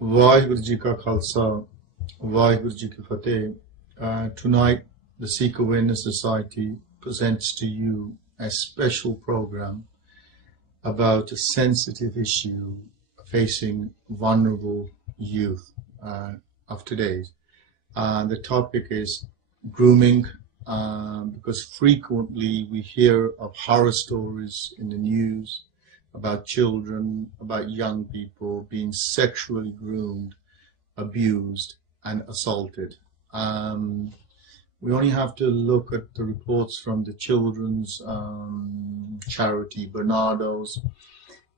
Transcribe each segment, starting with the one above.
Vaheguru Ji Ka Khalsa, Vaheguru Ji Ki Fateh. Tonight, the Sikh Awareness Society presents to you a special program about a sensitive issue facing vulnerable youth of today. The topic is grooming, because frequently we hear of horror stories in the news about children, about young people being sexually groomed, abused, and assaulted. We only have to look at the reports from the children's charity, Bernardo's,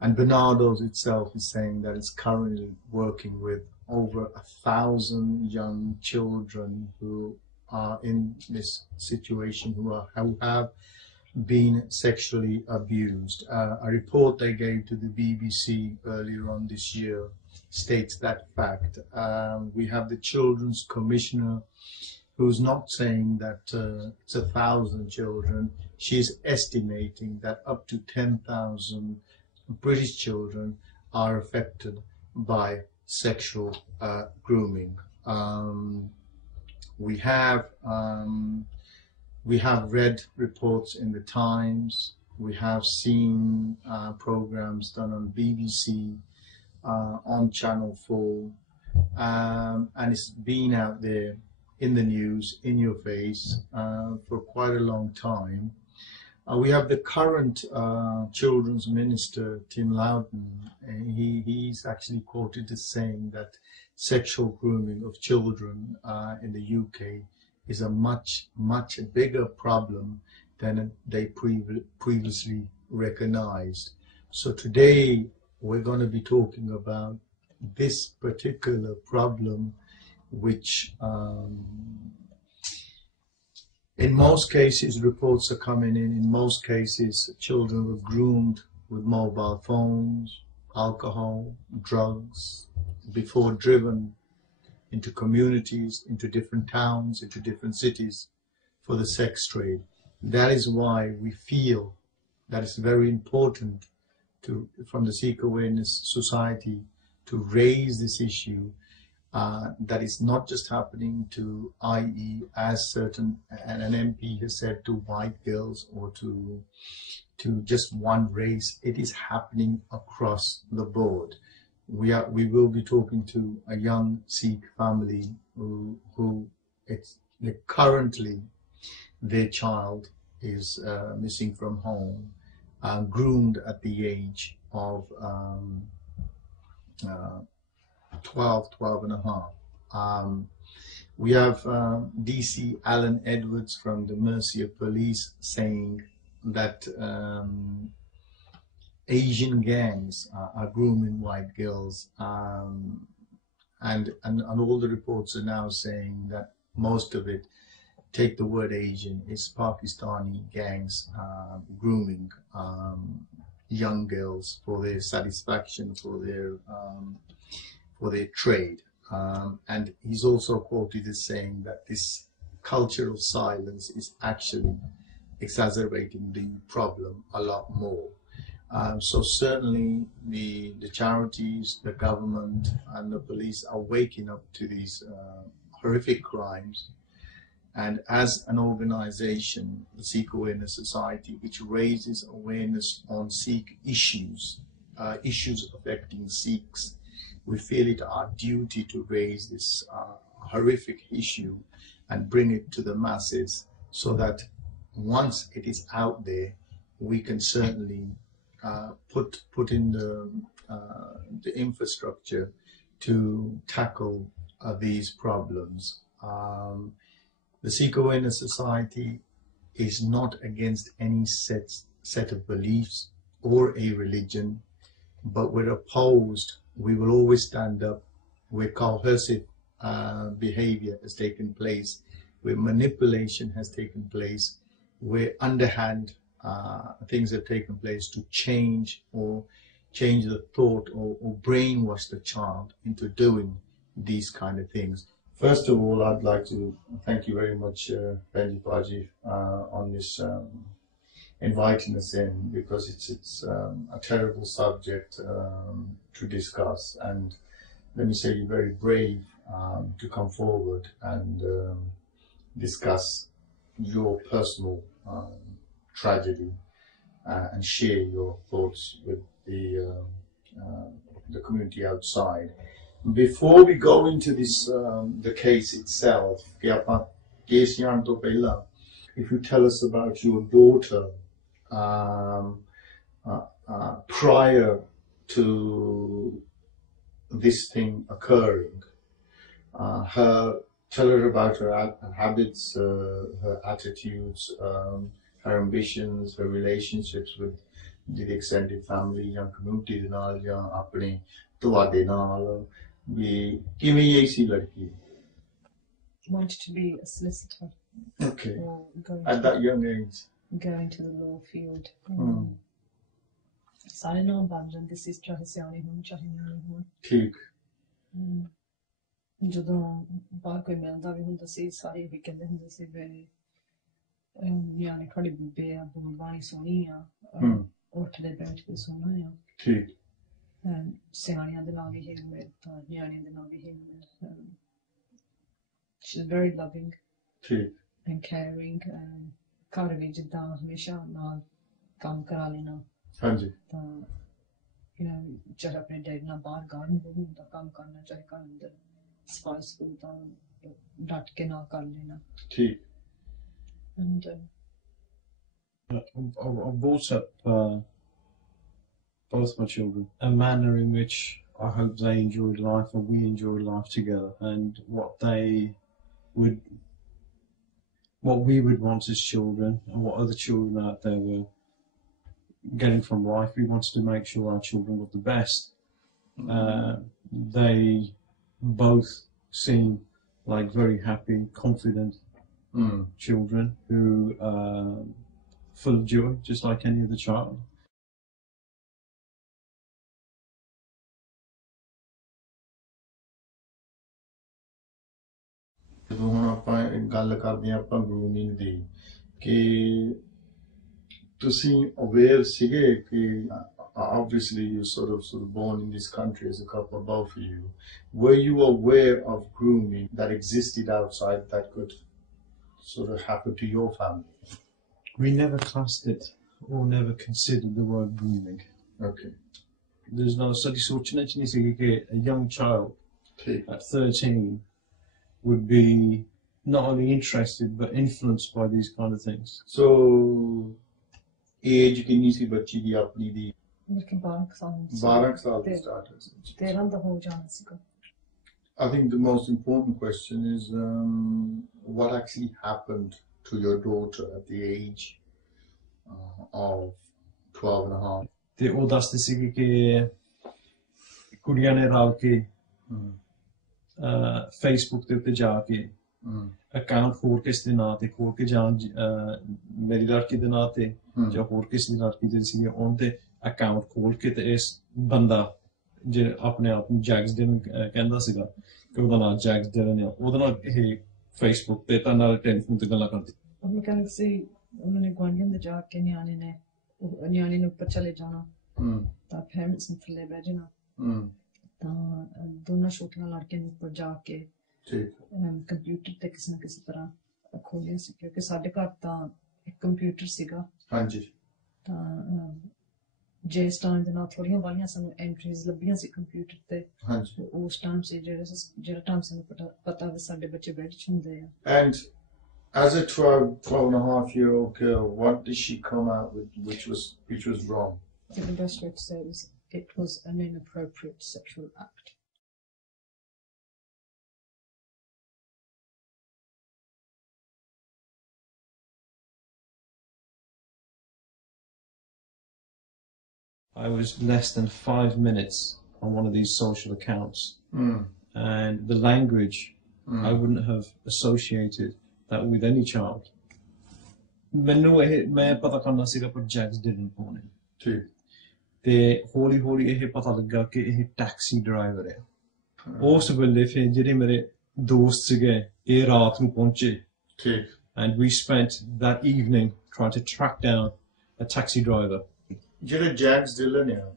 and Bernardo's itself is saying that it's currently working with over 1,000 young children who are in this situation, who have been sexually abused. A report they gave to the BBC earlier on this year states that fact. We have the Children's Commissioner, who's not saying that it's 1,000 children. She's estimating that up to 10,000 British children are affected by sexual grooming. We have read reports in the Times. We have seen programs done on BBC, on Channel 4, and it's been out there in the news, in your face, for quite a long time. We have the current children's minister, Tim Loudon, and he's actually quoted as saying that sexual grooming of children in the UK is a much bigger problem than they previously recognized. So today we're going to be talking about this particular problem, which in most cases reports are coming in most cases children were groomed with mobile phones, alcohol, drugs, before driven into communities, into different towns, into different cities for the sex trade. That is why we feel that it's very important from the Sikh Awareness Society to raise this issue, that is not just happening to, i.e., as an MP has said, to white girls or to just one race. It is happening across the board. We will be talking to a young Sikh family who currently their child is missing from home, groomed at the age of 12 and a half. We have DC Alan Edwards from the Mercia Police saying that Asian gangs are grooming white girls, and all the reports are now saying that most of it, take the word Asian, is Pakistani gangs grooming young girls for their satisfaction, for their trade. And he's also quoted as saying that this culture of silence is actually exacerbating the problem a lot more. So certainly the charities, the government and the police are waking up to these horrific crimes. And as an organization, the Sikh Awareness Society, which raises awareness on Sikh issues affecting Sikhs, we feel it our duty to raise this horrific issue and bring it to the masses, so that once it is out there, we can certainly put in the infrastructure to tackle these problems. The Sikh Awareness Society is not against any set of beliefs or a religion, but we're opposed. We will always stand up where coercive behavior has taken place, where manipulation has taken place, where underhand things have taken place to change the thought or brainwash the child into doing these kind of things. First of all, I'd like to thank you very much, Benji Paji, on this inviting us in, because it's a terrible subject to discuss, and let me say, you're very brave to come forward and discuss your personal tragedy and share your thoughts with the community outside. Before we go into this, the case itself, if you tell us about your daughter prior to this thing occurring, tell her about her habits, her attitudes, her ambitions, her relationships with the extended family, or community, wanted to be a solicitor. Okay. At that young age. Going to the law field. ਸਾਰੇ ਨਾ ਬਣ ਜਾਂਦੇ ਸੀ ਚਾਹੇ ਸਿਆਣੇ ਹੋਣ ਚਾਹੇ ਨਿਆਣੇ ਹੋਣ ਠੀਕ ਜਦੋਂ ਬਾਹਰ ਕੋਈ ਮਿਲਦਾ ਵੀ ਹੁੰਦਾ ਸੀ ਸਾਰੇ ਵੀ ਕਹਿੰਦੇ ਹੁੰਦੇ ਸੀ ਵੀ ਨਿਆਣੇ ਖੜੀ ਬੁੱਬੇ ਆ ਬਾਣੀ ਸੋਹਣੀ ਆ ਉੱਠਦੇ ਬੈਠਦੇ ਸੋਹਣਾ ਆ ਠੀਕ ਸਿਆਣਿਆਂ ਦੇ ਨਾਲ ਵੀ ਹਿਲਮਿਲ ਤਾਂ ਨਿਆਣਿਆਂ ਦੇ ਨਾਲ ਵੀ ਹਿਲਮਿਲ she's very loving ਠੀਕ and caring ਘਰ ਵੀ ਜਿੱਦਾਂ ਹਮੇਸ਼ਾ ਨਾਲ ਕੰਮ ਕਰਾ ਲੈਣਾ ਹਾਂਜੀ ਤਾਂ ਚਾਹੇ ਆਪਣੇ ਡੈਡੀ ਨਾਲ ਬਾਹਰ ਗਾਰਡਨ ਦਾ ਕੰਮ ਕਰਨਾ ਚਾਹੇ ਘਰ ਅੰਦਰ ਸਫਾਈ ਸਕੂਲ ਤਾਂ ਡਟ ਕੇ ਨਾਲ ਕਰ ਲੈਣਾ ਠੀਕ and I've brought up both my children a manner in which I hope they enjoyed life and we enjoyed life together, and what we would want as children and what other children out there were getting from life. We wanted to make sure our children got the best. They both seem like very happy, confident children who are full of joy, just like any other child. ਹੁਣ ਆਪਾਂ ਗੱਲ ਕਰਦੇ ਹਾਂ ਆਪਾਂ grooming ਦੀ ਕਿ ਤੁਸੀਂ aware ਸੀਗੇ ਕਿ obviously you're sort of born in this country as a couple, both of you. Were you aware of grooming that existed outside that could sort of happen to your family? We never classed it or never considered the word grooming. Okay. There's no study fortunately a young child at 13 would be not only interested but influenced by these kind of things. So age ਕਿੰਨੀ ਸੀ ਬੱਚੀ ਦੀ ਆਪਣੀ ਦੀ 12 ਸਾਲ ਤੋਂ start 13 ਦਾ ਹੋ ਜਾਣਾ ਸੀਗਾ I think the most important question is what actually happened to your daughter at the age of 12 and a half. ਤੇ ਉਹ ਦੱਸਦੇ ਸੀ ਕਿ ਕੁੜੀਆਂ ਨੇ ਰਲ ਕੇ Facebook ਦੇ ਉੱਤੇ ਜਾ ਕੇ ਅਕਾਊਂਟ ਹੋਰ ਕਿਸ ਦੇ ਨਾਂ ਤੇ ਖੋਲ ਕੇ ਜਾਂ ਮੇਰੀ ਲੜਕੀ ਦੇ ਨਾਂ ਤੇ ਜਾਂ ਹੋਰ ਕਿਸ ਦੀ ਲੜਕੀ ਦੇ ਸੀ ਉਹਨਾਂ ਤੇ ਅਕਾਊਂਟ ਖੋਲ ਕੇ ਤੇ ਇਸ ਬੰਦਾ ਜੇ ਆਪਣੇ ਆਪ ਨੂੰ ਜੈਕਸ ਡਿਲਨ ਕਹਿੰਦਾ ਸੀਗਾ ਕਿ ਉਹਦਾ ਨਾਮ ਜੈਕਸ ਡਿਲਨ ਆ ਉਹਦੇ ਨਾਲ ਇਹ Facebook ਤੇ ਤਾਂ ਨਾਲ ਟੈਲੀਫੋਨ ਤੇ ਗੱਲਾਂ ਕਰਦੇ ਉਹਨੇ ਕਹਿੰਦੇ ਸੀ ਉਹਨਾਂ ਨੇ ਗੁਆਂਢੀਆਂ ਦੇ ਜਾ ਕੇ ਨਿਆਣੇ ਨੇ ਉੱਪਰ ਚਲੇ ਜਾਣਾ ਤਾਂ ਪੇਰੈਂਟਸ ਨੇ ਥੱਲੇ ਬਹਿ ਜਾਣਾ ਤਾਂ ਦੋਨਾਂ ਛੋਟੀਆਂ ਲੜਕੀਆਂ ਨੇ ਉੱਪਰ ਜਾ ਕੇ ਕੰਪਿਊਟਰ ਤੇ ਕਿਸੇ ਨਾ ਕਿਸੇ ਤਰ੍ਹਾਂ ਖੋਲਿਆ ਸੀ ਕਿਉਂਕਿ ਸਾਡੇ ਘਰ ਤਾਂ ਇੱਕ ਕੰਪਿਊਟਰ ਸੀਗਾ ਹਾਂਜੀ ਤਾਂ ਜਿਸ ਟਾਈਮ ਦੇ ਨਾਲ ਥੋੜੀਆਂ ਬਾਲੀਆਂ ਸਾਨੂੰ ਐਂਟਰੀਜ਼ ਲੱਭੀਆਂ ਸੀ ਕੰਪਿਊਟਰ ਤੇ ਹਾਂਜੀ ਉਸ ਟਾਈਮ ਸੀ ਜਿਹੜਾ ਟਾਈਮ ਸਾਨੂੰ ਪਤਾ ਵੀ ਸਾਡੇ ਬੱਚੇ ਬੈਠ ਚ ਹੁੰਦੇ ਆ and as a 12 and a half year old girl what did she come out with which was wrong? I think the best way to say it was an inappropriate sexual act. I was less than 5 minutes on one of these social accounts and the language I wouldn't have associated that with any child. मैं पता करना सीगा पर Jacques didn't कौन है ठीक ਤੇ ਹੌਲੀ ਹੌਲੀ ਇਹ ਪਤਾ ਲੱਗਾ ਕਿ ਇਹ ਟੈਕਸੀ ਡਰਾਈਵਰ ਹੈ ਉਸ ਵੇਲੇ ਫਿਰ ਜਿਹੜੇ ਮੇਰੇ ਦੋਸਤ ਸੀਗੇ ਇਹ ਰਾਤ ਨੂੰ ਪਹੁੰਚੇ ਠੀਕ and we spent that evening trying to track down a taxi driver. ਜਿਹੜੇ ਜੈਕਸ ਡਿਲਨ ਆ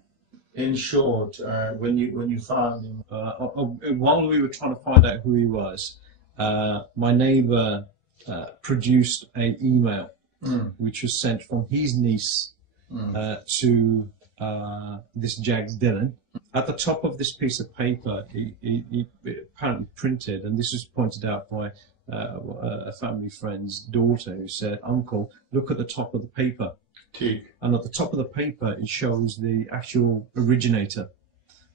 In short, when you found him, while we were trying to find out who he was, my neighbour produced an email which was sent from his niece to this Jags Dillon. At the top of this piece of paper, he apparently printed, and this was pointed out by a family friend's daughter, who said, "Uncle, look at the top of the paper." And at the top of the paper, it shows the actual originator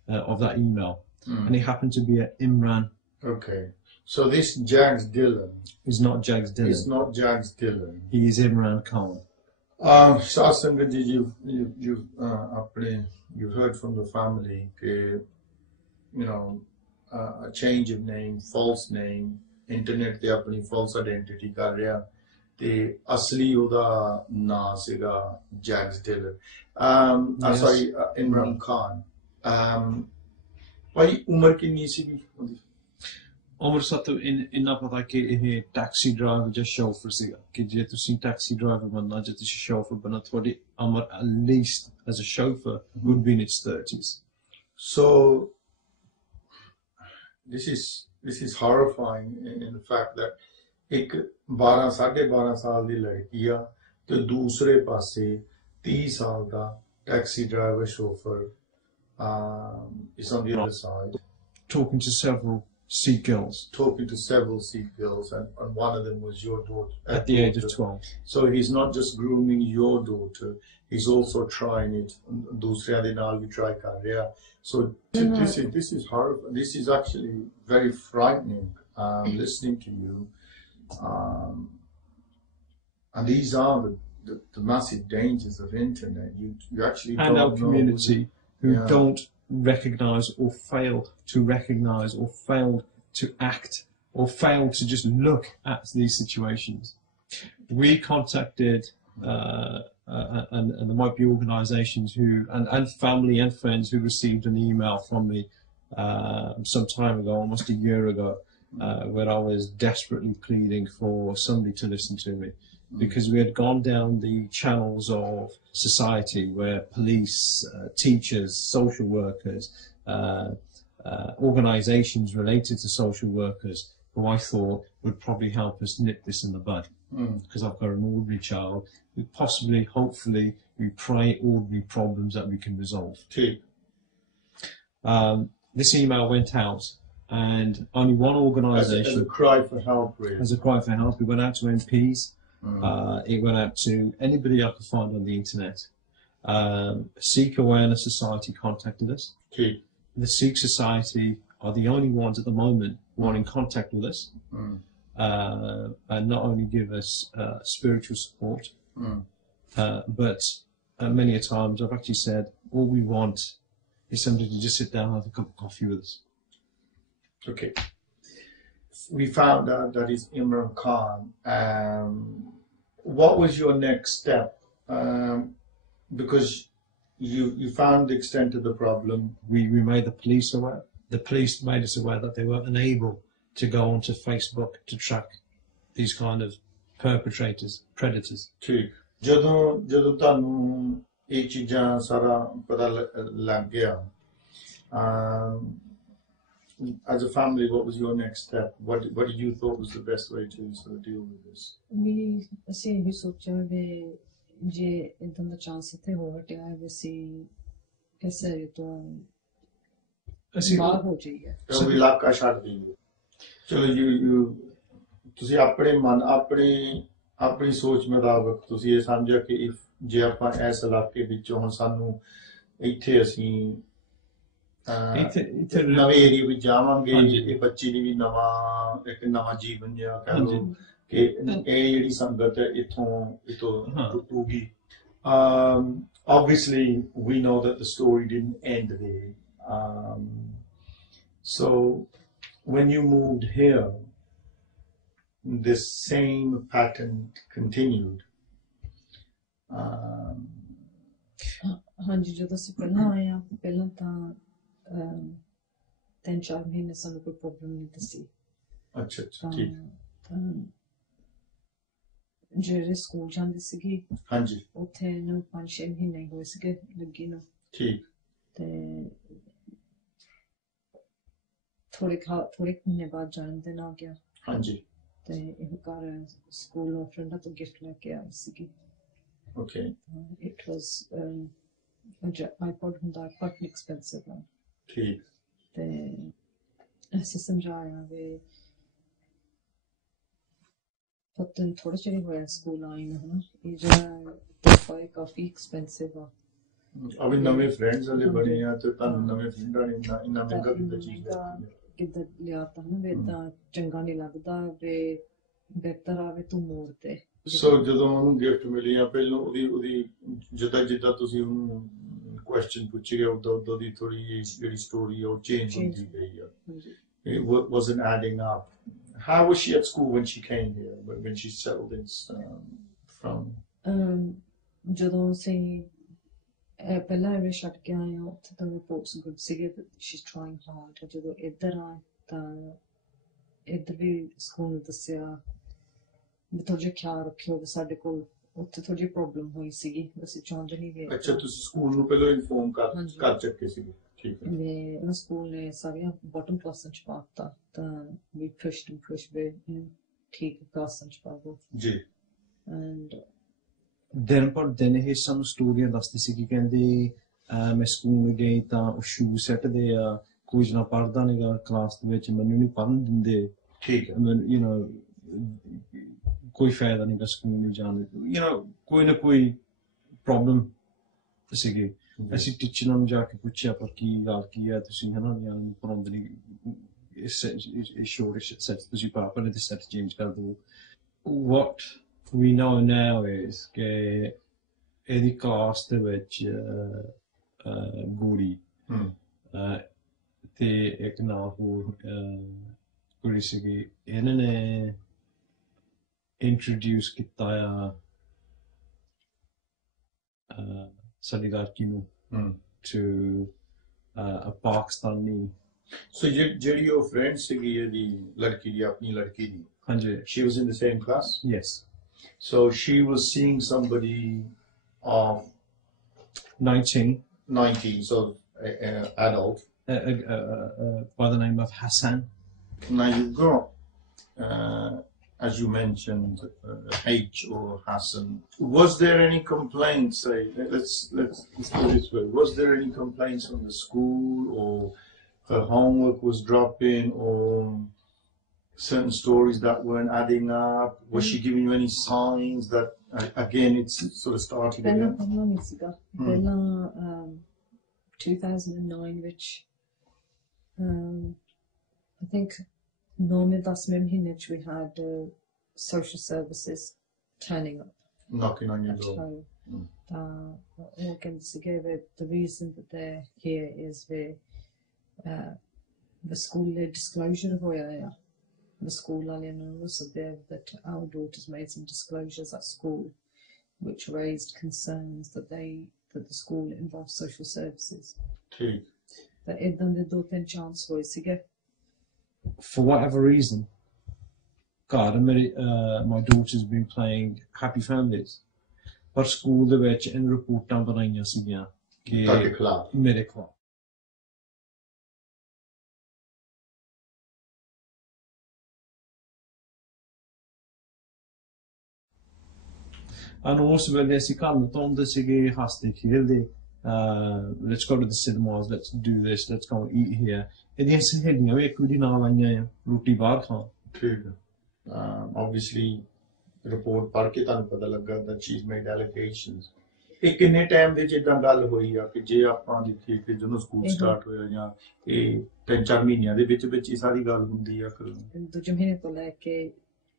of that email, and he happened to be Imran. Okay, so this Jags Dillon is not Jags Dillon. It's not Jags Dillon. He is Imran Khan. Sasangaji, you've heard from the family, a change of name, false name, internet te apni false identity kar reha. The asli oda na siga Jags Dillon. Yes. Sorry, Imran Khan. Why umar kinni sigi odi? Umar sato inna pata ki eh taxi driver ja chauffeur siga ki je tusi taxi driver banna je tusi chauffeur banna thodi umar at least as a chauffeur would be in its 30s. So this is horrifying in the fact that एक 12 साल दी लड़की आ ते दूसरे पासे 30 साल दा taxi driver chauffeur is on the other side talking to several Sikh girls, and one of them was your daughter at the age of 12. So he's not just grooming your daughter, he's also trying it. दूसरे दे नाल भी try कर रहा. So this is horrible. This is actually very frightening. Listening to you. And these are the massive dangers of internet. You actually and our community who don't recognise or fail to recognise or failed to act or failed to just look at these situations. We contacted and there might be organisations who and family and friends who received an email from me some time ago, almost a year ago, where I was desperately pleading for somebody to listen to me, because we had gone down the channels of society where police, teachers, social workers, organisations related to social workers, who I thought would probably help us nip this in the bud. Because I've got an ordinary child with possibly, hopefully, we pray ordinary problems that we can resolve. This email went out, and only one organisation... As a cry for help, really. As a cry for help. It went out to MPs. It went out to anybody I could find on the internet. Sikh Awareness Society contacted us. The Sikh Society are the only ones at the moment who are in contact with us. And not only give us spiritual support, but many a times I've actually said, all we want is somebody to just sit down and have a cup of coffee with us. Okay. We found out that it's Imran Khan. What was your next step? Because you found the extent of the problem. We made the police aware. The police made us aware that they were unable to go onto Facebook to track these kind of perpetrators, predators. ਜਦੋਂ ਤੁਹਾਨੂੰ ਇਹ ਚੀਜ਼ਾਂ ਸਾਰਾ ਪਤਾ ਲੱਗ ਗਿਆ, as a family, what was your next step? What did you thought was the best way to sort of deal with this? ਅਸੀਂ ਇਹ ਸੋਚਿਆ ਵੀ ਜੇ ਇਦਾਂ ਦਾ ਚਾਂਸ ਇੱਥੇ ਹੋ ਹਟਿਆ ਵੀ ਅਸੀਂ ਕਿਸੇ ਤੋਂ ਬਾਹਰ ਹੋ ਜਾਈਏ, ਉਹ ਇਲਾਕਾ ਛੱਡ ਦਈਏ. ਚਲੋ ਤੁਸੀਂ ਆਪਣੇ ਮਨ ਆਪਣੀ ਸੋਚ ਮੁਤਾਬਕ ਤੁਸੀਂ ਇਹ ਸਮਝਿਆ ਕਿ ਜੇ ਆਪਾਂ ਇਸ ਇਲਾਕੇ ਵਿੱਚੋਂ ਹੁਣ ਸਾਨੂੰ ਇੱਥੇ ਅਸੀਂ ਨਵੇਂ ਏਰੀਏ ਵਿੱਚ ਜਾਵਾਂਗੇ, ਇਹ ਬੱਚੀ ਲਈ ਵੀ ਇੱਕ ਨਵਾਂ ਜੀਵਨ ਜਿਹਾ ਕਹਿ ਲਓ ਕਿ ਇਹ ਜਿਹੜੀ ਸੰਗਤ ਹੈ ਇੱਥੋਂ ਟੁੱਟੂਗੀ. Obviously, we know that the story didn't end there. So when you moved here, this same pattern continued. ਹਾਂਜੀ, ਜਦੋਂ ਅਸੀਂ ਪਹਿਲਾਂ ਆਏ ਆ, ਪਹਿਲਾਂ ਤਾਂ 3-4 ਮਹੀਨੇ ਸਾਨੂੰ ਕੋਈ ਪ੍ਰੋਬਲਮ ਨਹੀਂ ਦੱਸੀ. ਅੱਛਾ ਠੀਕ. ਜਿਹੜੇ ਸਕੂਲ ਜਾਂਦੇ ਸੀਗੇ, ਹਾਂਜੀ, ਉੱਥੇ ਨੂੰ 5-6 ਮਹੀਨੇ ਹੋਏ ਸੀਗੇ ਲੱਗੀ ਨੂੰ. ਠੀਕ. ਤੇ ਥੋੜੇ ਮਹੀਨੇ ਬਾਅਦ ਜਨਮ ਦਿਨ ਆ ਗਿਆ ਹਾਂਜੀ ਤੇ ਇਹ ਘਰ ਸਕੂਲੋਂ ਫਰੈਂਡਾਂ ਤੋਂ ਗਿਫਟ ਲੈ ਕੇ ਆਈ ਸੀਗੀ ਓਕੇ ਇਟ ਵਾਸ ਆਈਪੋਡ ਹੁੰਦਾ ਕਾਫੀ ਐਕਸਪੈਂਸਿਵ ਆ ਠੀਕ ਤੇ ਅਸੀਂ ਸਮਝਾਇਆ ਵੀ ਪਤਨ ਥੋੜਾ ਚਿਰ ਹੋਇਆ ਸਕੂਲ ਆਈ ਨੂੰ ਹਨਾ ਇਹ ਜਿਹੜਾ ਤੋਹਫਾ ਹੈ ਕਾਫੀ ਐਕਸਪੈਂਸਿਵ ਆ ਅਭੀ ਨਵੇਂ ਫਰੈਂਡਸ ਵਾਲੇ ਬਣੇ ਆ ਤੇ ਤੁਹਾਨੂੰ ਨਵੇਂ ਫਰੈਂਡਾਂ ਨੇ ਇੰਨਾ ਮਹਿੰਗਾ ਕਿੱਦਾਂ ਚੀਜ਼ ਕਿੱਦਾਂ ਲਿਆਤਾ ਨਾ ਵੀ ਏਦਾਂ ਚੰਗਾ ਨਹੀਂ ਲੱਗਦਾ ਵੀ ਬਿਹਤਰ ਆ ਵੀ ਤੂੰ ਮੋੜ ਤੇ ਸੋ ਜਦੋਂ ਉਹਨੂੰ ਗਿਫਟ ਮਿਲੀ ਆ ਪਹਿਲਾਂ ਉਹਦੀ ਜਿੱਦਾਂ ਤੁਸੀਂ ਉਹਨੂੰ ਕੁਐਸਚਨ ਪੁੱਛੀ ਗਿਆ ਉਦੋਂ ਦੀ ਥੋੜੀ ਜਿਹੜੀ ਸਟੋਰੀ ਉਹ ਚੇਂਜ ਹੁੰਦੀ ਗਈ ਆ it wasn't adding up. How was she at school when she came here, when she settled in from? ਜਦੋਂ ਅਸੀਂ ਪਹਿਲਾਂ ਐਵੇਂ ਛੱਡ ਕੇ ਆਏ ਹਾਂ ਉੱਥੇ ਤਾਂ ਰਿਪੋਰਟਸ ਗੁੱਡ ਸੀਗੇ she's trying hard ਜਦੋਂ ਇੱਧਰ ਆ ਤਾਂ ਇੱਧਰ ਵੀ ਸਕੂਲ ਨੇ ਦੱਸਿਆ ਵੀ ਥੋੜਾ ਜਿਹਾ ਖਿਆਲ ਰੱਖਿਓ ਵੀ ਸਾਡੇ ਕੋਲ ਉੱਥੇ ਥੋੜੀ ਜਿਹੀ ਪ੍ਰੋਬਲਮ ਹੋਈ ਸੀਗੀ ਅਸੀਂ ਚਾਹੁੰਦੇ ਨਹੀਂ ਗਏ ਅੱਛਾ ਤੁਸੀਂ ਸਕੂਲ ਨੂੰ ਪਹਿਲਾਂ ਇਨਫੋਰਮ ਕਰ ਚੱਕੇ ਸੀਗੇ ਠੀਕ ਹੈ ਵੀ ਉਹਨਾਂ ਸਕੂਲ ਨੇ ਸਾਰੀਆਂ ਬਾਟਮ ਕਲਾਸਾਂ ਚ ਪਾਤਾ ਤਾਂ ਵੀ ਪੁਸ਼ ਵੀ ਠੀਕ ਕਲਾਸਾਂ ਚ ਪਾਵੋ ਜੀ ਐਂਡ ਦਿਨ ਪਰ ਦਿਨ ਇਹ ਸਾਨੂੰ ਸਟੋਰੀਆਂ ਦੱਸਦੀ ਸੀ ਕਿ ਕਹਿੰਦੇ ਮੈਂ ਸਕੂਲ ਗਈ ਤਾਂ ਉਹ ਸ਼ੂ ਸੈੱਟਦੇ ਆ ਕੁਝ ਨਾ ਪੜ੍ਹਦਾ ਨਹੀਂਗਾ ਕਲਾਸ ਦੇ ਵਿੱਚ ਮੈਨੂੰ ਨਹੀਂ ਪੜ੍ਹਨ ਦਿੰਦੇ ਠੀਕ ਹੈ ਯੂ ਨੋ ਕੋਈ ਫਾਇਦਾ ਨਹੀਂਗਾ ਸਕੂਲ ਨੂੰ ਜਾਣ ਦਾ ਯੂ ਨੋ ਕੋਈ ਨਾ ਕੋਈ ਪ੍ਰੋਬਲਮ ਸੀਗੀ ਅਸੀਂ ਟੀਚਰਾਂ ਨੂੰ ਜਾ ਕੇ ਪੁੱਛਿਆ ਪਰ ਕੀ ਗੱਲ ਕੀ ਹੈ ਤੁਸੀਂ ਹਨਾ ਨੂੰ ਪੜ੍ਹਾਉਂਦੇ ਨਹੀਂ ਇਹ ਸ਼ੋਰ ਸੈੱਟ ਤੁਸੀਂ ਪਾਪਾ ਨੇ ਤੇ ਸੈੱਟ ਚੇਂਜ ਕਰ ਦਿਓ what we know now is ਕਿ ਇਹਦੀ ਕਲਾਸ ਦੇ ਵਿੱਚ ਗੋਰੀ ਤੇ ਇੱਕ ਨਾਲ ਹੋਰ ਕੁੜੀ ਸੀਗੀ ਇਹਨਾਂ ਨੇ ਇੰਟਰੋਡਿਊਸ ਕੀਤਾ ਆ ਸਾਡੀ ਲੜਕੀ ਨੂੰ to a pakistani so ਜਿਹੜੀ ਉਹ ਫਰੈਂਡ ਸੀਗੀ ਇਹਦੀ ਲੜਕੀ ਦੀ ਆਪਣੀ ਲੜਕੀ ਦੀ ਹਾਂਜੀ she was in the same class yes so she was seeing somebody of 19 so adult by the name of Hassan. now you've got as you mentioned H or Hassan, was there any complaints let's put it this way, was there any complaints from the school or her homework was dropping or certain stories that weren't adding up? Was she giving you any signs that again it's sort of started again? ਪਹਿਲਾਂ 2009 which I think normally that's when we had social services turning up knocking on your door the reason that they're here is the school disclosure the school also there that our daughters made some disclosures at school which raised concerns that the school involves social services that ਏਦਾਂ ਦੇ 2-3 chance ਹੋਏ ਸੀਗੇ for whatever reason God my daughter's been playing Happy Families ਪਰ school ਦੇ ਵਿੱਚ ਇਹਨਾਂ ਰਿਪੋਰਟਾਂ ਬਣਾਈਆਂ ਸੀਗੀਆਂ ਕਿ ਮੇਰੇ ਖਿਲਾਫ and ਉਸ ਵੇਲੇ ਅਸੀਂ ਘਰ ਨੂੰ ਤੋਂਦੇ ਸੀਗੇ ਹੱਸਦੇ ਖੇਡਦੇ let's go to the cinemas let's do this let's go and eat here ਇਹਦੀਆਂ ਸਹੇਲੀਆਂ ਵੀ ਇੱਕ ਦੂਜੀ ਨਾਲ ਆਈਆਂ ਆ ਰੋਟੀ ਬਾਹਰ ਖਾਣ ਠੀਕ obviously report ਪੜ੍ਹ ਕੇ ਤੁਹਾਨੂੰ ਪਤਾ ਲੱਗਾ that she's made allegations ਇਹ ਕਿੰਨੇ ਟਾਈਮ ਦੇ ਜਿੱਦਾਂ ਗੱਲ ਹੋਈ ਆ ਕਿ ਜੇ ਆਪਾਂ ਦੇਖੀਏ ਕਿ ਜਦੋਂ ਸਕੂਲ ਸਟਾਰਟ ਹੋਇਆ ਜਾਂ ਇਹ 3-4 ਮਹੀਨਿਆਂ ਦੇ ਵਿੱਚ ਹੀ ਸਾਰੀ ਗੱਲ ਹੁੰਦੀ ਆ ਫਿਰ ਦੂਜੇ ਮਹੀਨੇ ਤੋਂ ਲੈ ਕੇ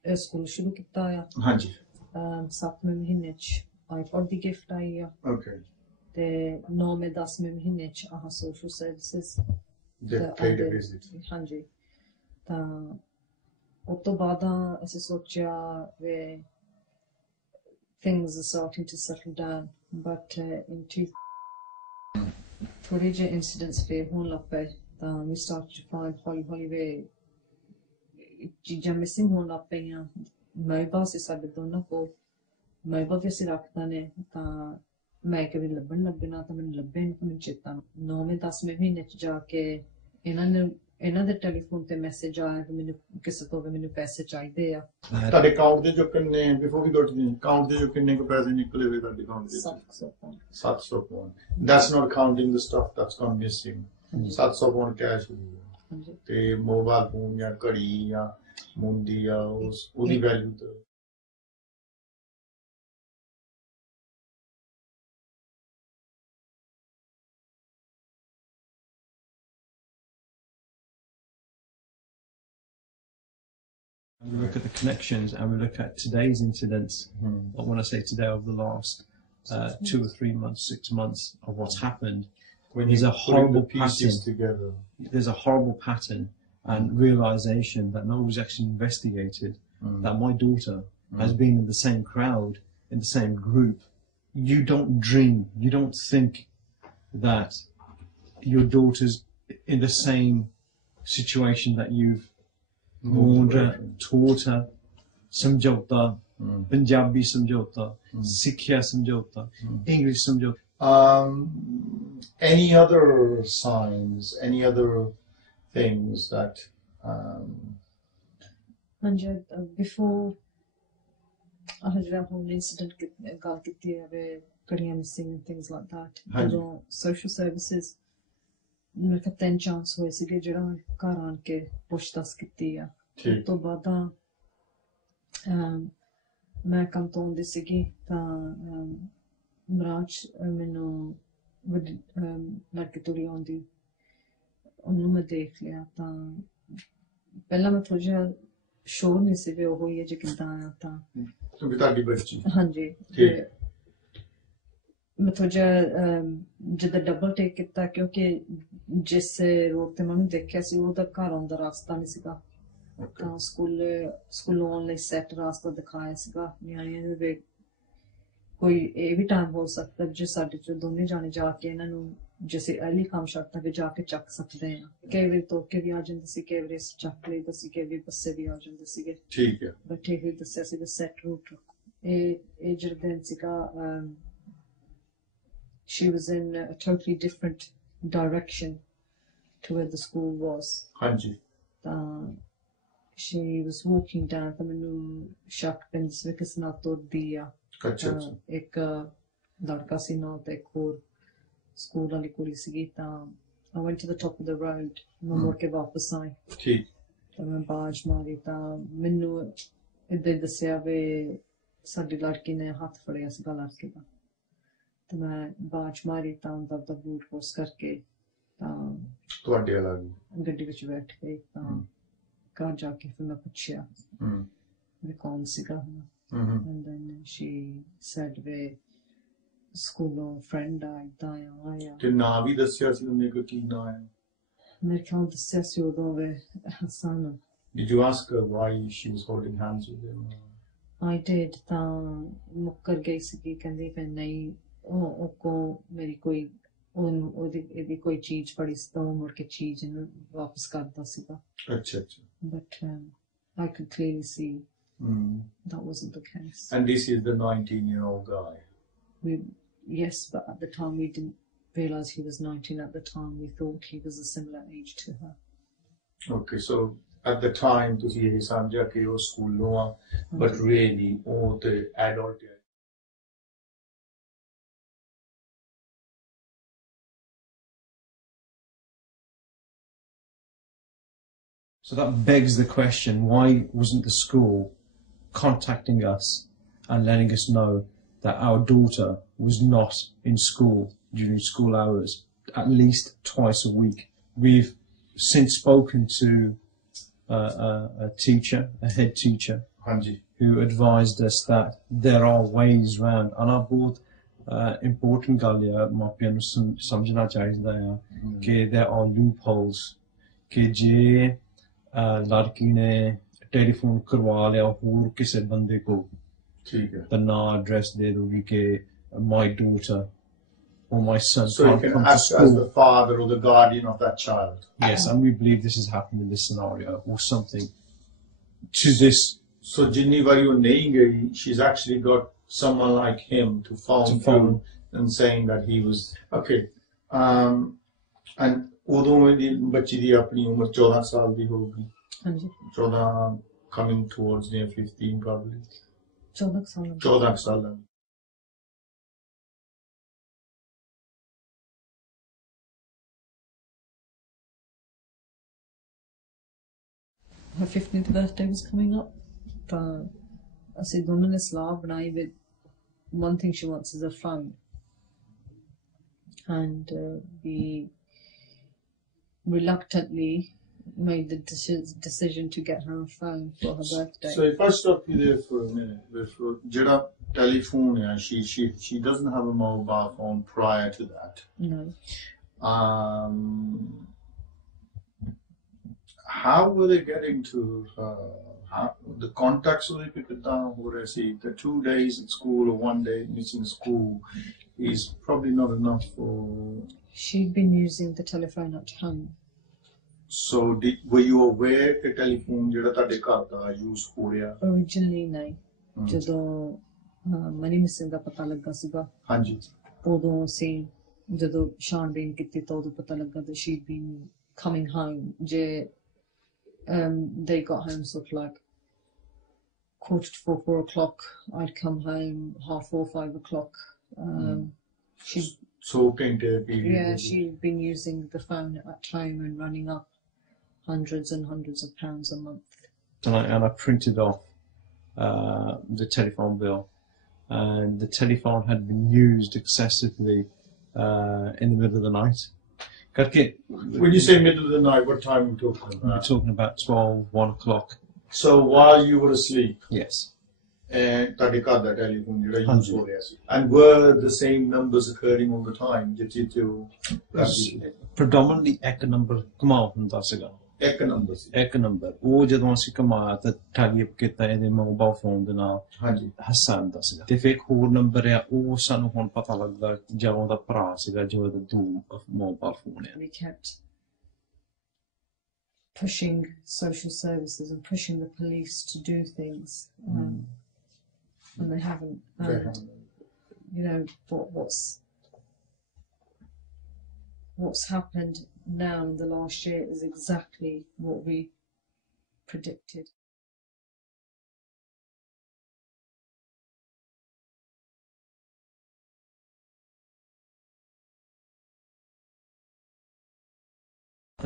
ਸਕੂਲ ਸ਼ੁਰੂ ਕੀਤਾ ਆ ਹਾਂਜੀ 7ਵੇਂ ਮਹੀਨੇ ਚ ਆਈਪੋਡ ਦੀ ਗਿਫਟ ਆਈ ਆ ਓਕੇ ਤੇ 9ਵੇਂ 10ਵੇਂ ਮਹੀਨੇ ਚ ਆਹ ਸੋਸ਼ਲ ਸਰਵਿਸਿਜ਼ ਹਾਂਜੀ ਤਾਂ ਉਸ ਤੋਂ ਬਾਅਦ ਅਸੀਂ ਸੋਚਿਆ ਵੀ things are starting to settle down but in ਥੋੜੇ ਜਿਹੇ incidents ਫੇਰ ਹੋਣ ਲੱਗ ਪਏ ਤਾਂ we started to find ਹੌਲੀ ਵੀ ਚੀਜ਼ਾਂ ਮਿਸਿੰਗ ਹੋਣ ਲੱਗ ਪਈਆਂ ਮੋਬਾਈਲ ਸੀ ਸਾਡੇ ਦੋਨਾਂ ਕੋਲ ਮੋਬਾਈਲ ਵੀ ਅਸੀਂ ਰੱਖਦਾ ਨੇ ਤਾਂ मैं कभी लब्बन लब्बे ना तो मैंने लब्बे इनको मैंने चेता 9वें 10वें महीने च जाके ਇਹਨਾਂ ਦੇ ਟੈਲੀਫੋਨ ਤੇ ਮੈਸੇਜ ਆਇਆ ਕਿ ਮੈਨੂੰ ਕਿਸੇ ਤੋਂ ਵੀ ਮੈਨੂੰ ਪੈਸੇ ਚਾਹੀਦੇ ਆ ਤੁਹਾਡੇ ਅਕਾਊਂਟ ਦੇ ਜੋ ਕਿੰਨੇ before we go to the account ਦੇ ਜੋ ਕਿੰਨੇ ਕੋ ਪੈਸੇ ਨਿਕਲੇ ਹੋਏ ਤੁਹਾਡੇ ਅਕਾਊਂਟ ਦੇ 700 pound that's not counting the stuff that's gone missing 700 pound cash ਹੋਈ ਤੇ ਮੋਬਾਈਲ ਫੋਨ ਜਾਂ ਘੜੀ ਜਾਂ ਮੁੰਦੀ ਜਾਂ ਉਹਦੀ ਵੈਲਿਊ ਤੇ We look at the connections and we look at today's incidents. But when I say today, over the last 2 or 3 months, 6 months of what's happened, when there's a horrible pattern. Together. There's a horrible pattern and realization that no one was actually investigated. That my daughter has been in the same crowd, in the same group. You don't dream, you don't think that your daughter's in the same situation that you've warned her, taught her, samjhauta, Punjabi samjhauta, Sikhya samjhauta, English samjhauta. Any other signs, any other things that before whole incident gal kiti hai kadiyan missing and things like that social services ਮੇਰੇ ਕੋਲ 3 chance ਹੋਏ ਸੀਗੇ ਜਿਹੜਾ ਘਰ ਆਣ ਕੇ ਪੁੱਛਤਾਛ ਕੀਤੀ ਆ ਉਸ ਤੋਂ ਬਾਅਦ ਮੈਂ ਕੰਮ ਤੋਂ ਆਉਂਦੀ ਸੀਗੀ ਤਾਂ ਬ੍ਰਾਂਚ ਮੈਨੂੰ ਲੜਕੀ ਤੁਰੀ ਆਉਂਦੀ ਉਹਨੂੰ ਮੈਂ ਦੇਖ ਲਿਆ ਤਾਂ ਪਹਿਲਾਂ ਮੈਂ ਥੋੜਾ ਜਿਹਾ ਸ਼ੋਰ ਨਹੀਂ ਸੀ ਵੀ ਉਹ ਹੀ ਹੈ ਜੇ ਕਿੱਦਾਂ ਆਇਆ ਤਾਂ ਤੁਹਾਡੀ ਬੱਚੀ ਹਾਂਜੀ ਮੈਂ ਥੋੜਾ ਜਿਹਾ ਜਿੱਦਾਂ ਡਬਲ ਟੇਕ ਕੀਤਾ ਕਿਉਂਕਿ ਜਿਸ ਰੋਡ ਤੇ ਮੈਨੂੰ ਦੇਖਿਆ ਸੀ ਉਹਦਾ ਘਰ ਆਉਣ ਦਾ ਰਸਤਾ ਨਹੀਂ ਸੀਗਾ ਤਾਂ ਸਕੂਲੋਂ ਆਉਣ ਲਈ ਸੈੱਟ ਰਸਤਾ ਦਿਖਾਇਆ ਸੀਗਾ ਨਿਆਣਿਆਂ ਦੇ ਕੋਈ ਇਹ ਵੀ ਟਾਈਮ ਹੋ ਸਕਦਾ ਜੇ ਸਾਡੇ ਚ ਦੋਨੇ ਜਾਣੇ ਜਾ ਕੇ ਇਹਨਾਂ ਨੂੰ ਜਿਸੇ ਅਰਲੀ ਕੰਮ ਸ਼ਰਤਾਂ ਤੇ ਜਾ ਕੇ ਚੱਕ ਸਕਦੇ ਆ ਕਈ ਵਾਰੀ ਤੁਰ ਕੇ ਵੀ ਆ ਜਾਂਦੇ ਸੀ ਕਈ ਵਾਰੀ ਚੱਕ ਲਈ ਸੀ ਕਈ ਵਾਰੀ ਬੱਸੇ ਵੀ ਆ ਜਾਂਦੇ ਸੀਗੇ ਠੀਕ ਹੈ ਬੈਠੇ ਹੋਏ ਦੱਸਿਆ ਸੀਗਾ ਸੈੱਟ ਰੂਟ ਇਹ ਜਿਹੜਾ ਦਿਨ ਸੀਗਾ she was in a totally different direction to where the school was. Hanji. She was walking down the menu shak pins because not to diya. Acha. Ek ladka si na te ek aur school wali kuri sigi ta I went to the top of the road main mud ke wapas aayi. Theek. Ta main baaj mari ta menu idhe dassiya ve sadi ladki ne hath fadiya siga ladki da ਤੇ ਮੈਂ ਬਾਜ ਮਾਰੀ ਤਾਂ ਉਹਦਾ boot ਕੋਸ ਕਰਕੇ ਤਾਂ ਤੁਹਾਡੇ ਵਾਲਾ ਗੱਡੀ ਵਿੱਚ ਬੈਠ ਗਈ ਤਾਂ ਘਰ ਜਾ ਕੇ ਫਿਰ ਮੈਂ ਪੁੱਛਿਆ ਵੀ ਕੌਣ ਸੀਗਾ and then she said we ਸਕੂਲੋਂ ਫਰੈਂਡ ਆਇਆ ਤੇ ਨਾਂ ਵੀ ਦੱਸਿਆ ਸੀ ਉਹਨੇ ਕਿ ਨਾਂ ਹੈ ਮੇਰੇ ਖਿਆਲ ਦੱਸਿਆ ਸੀ ਉਦੋਂ ਵੇ Hasan Did you ask her why she was holding hands with him? I did ਤਾਂ ਮੁੱਕਰ ਗਈ ਸੀ ਕਹਿੰਦੀ ਫਿਰ ਨਹੀਂ ਉਹ ਕੋ ਮੇਰੀ ਕੋਈ ਉਹਦੀ ਕੋਈ ਚੀਜ਼ ਪੜੀ ਸੀ ਤਾਂ ਉਹ ਮੁੜ ਕੇ ਚੀਜ਼ ਨੂੰ ਵਾਪਸ ਕਰਦਾ ਸੀਗਾ ਅੱਛਾ but I could clearly see that wasn't the case. And this is the 19-year-old guy? Yes, but at the time we didn't realize he was 19. At the time we thought he was a similar age to her. Okay, so at the time ਤੁਸੀਂ ਇਹ ਸਮਝਿਆ ਕਿ ਉਹ ਸਕੂਲੋਂ ਆ but really ਉਹ ਤੇ adult ਹੈ So that begs the question, why wasn't the school contacting us and letting us know that our daughter was not in school during school hours at least twice a week? We've since spoken to a teacher, a head teacher, who advised us that there are ways around. And I bought important ਗੱਲ ਹੈ ਮਾਪਿਆਂ ਨੂੰ ਸਮਝਣਾ ਚਾਹੀਦਾ ਹੈ ਕਿ there are loopholes ਕਿ ਜੇ ਲੜਕੀ ਨੇ ਟੈਲੀਫੋਨ ਕਰਵਾ ਲਿਆ ਹੋਰ ਕਿਸੇ ਬੰਦੇ ਕੋ ਠੀਕ ਹੈ ਤਾਂ ਨਾ ਐਡਰੈਸ ਦੇ ਦੋਗੀ ਕਿ my daughter or my son so you can act as the father or the guardian of that child. Yes, and we believe this has happened in this scenario or something to this. So ਜਿੰਨੀ ਵਾਰੀ ਉਹ ਨਹੀਂ ਗਈ she's actually got someone like him to phone and saying that he was okay. And ਉਦੋਂ ਦੀ ਬੱਚੀ ਦੀ ਆਪਣੀ ਉਮਰ 14 ਸਾਲ ਦੀ ਹੋਊਗੀ। ਹਾਂਜੀ 14 coming towards near 15 probably 14 ਸਾਲ 14 ਸਾਲਾਂ ਦੀ। her 15th birthday was coming up, but ਅਸੀਂ ਦੋਨਾਂ ਨੇ ਸਲਾਹ ਬਣਾਈ with one thing she wants is a phone, and we reluctantly made the decision to get her a phone for her birthday. So if I stop you there for a minute, jada telephone, she doesn't have a mobile phone prior to that. No. How were they getting to the contacts were they picked down? The 2 days at school or 1 day missing school is probably not enough for. She'd been using the telephone at home. So were you aware that telephone jada tade ghar da use ho reha? Originally no. ਜਦੋਂ money missing ਦਾ ਪਤਾ ਲੱਗਾ ਸੀਗਾ ਹਾਂਜੀ ਉਦੋਂ ਅਸੀਂ ਜਦੋਂ ਛਾਣਬੀਨ ਕੀਤੀ ਤਾਂ ਉਦੋਂ ਪਤਾ ਲੱਗਾ that she'd been coming home ਜੇ they got home sort of like 4:45, 4 o'clock. I'd come home 4:30, 5 o'clock. So she'd been using the phone at home and running up hundreds and hundreds of pounds a month. And I printed off the telephone bill, and the telephone had been used excessively in the middle of the night. When you say middle of the night, what time are we talking about? We're talking about 12, 1 o'clock. So while you were asleep? Yes. And were the same numbers occurring all the time? Predominantly ek number ਕਮਾਉ ਹੁੰਦਾ ਸੀਗਾ ਇੱਕ number ਸੀ ਇੱਕ number ਉਹ ਜਦੋਂ ਅਸੀਂ ਕਮਾਇਆ ਤਾਂ type ਕੀਤਾ ਇਹਦੇ ਮੋਬਾਈਲ ਫੋਨ ਦੇ ਨਾਲ ਹਾਂਜੀ ਹਸਨ ਦਾ ਸੀਗਾ ਤੇ ਫਿਰ ਇੱਕ ਹੋਰ ਨੰਬਰ ਆ ਉਹ ਸਾਨੂੰ ਹੁਣ ਪਤਾ ਲੱਗਦਾ ਜਦੋਂ ਉਹਦਾ ਭਰਾ ਸੀਗਾ ਜੋ ਉਹਦਾ ਦੋ ਮੋਬਾਈਲ ਫੋਨ ਆ We kept pushing social services and pushing the police to do things and they haven't you know what's happened now in the last year is exactly what we predicted.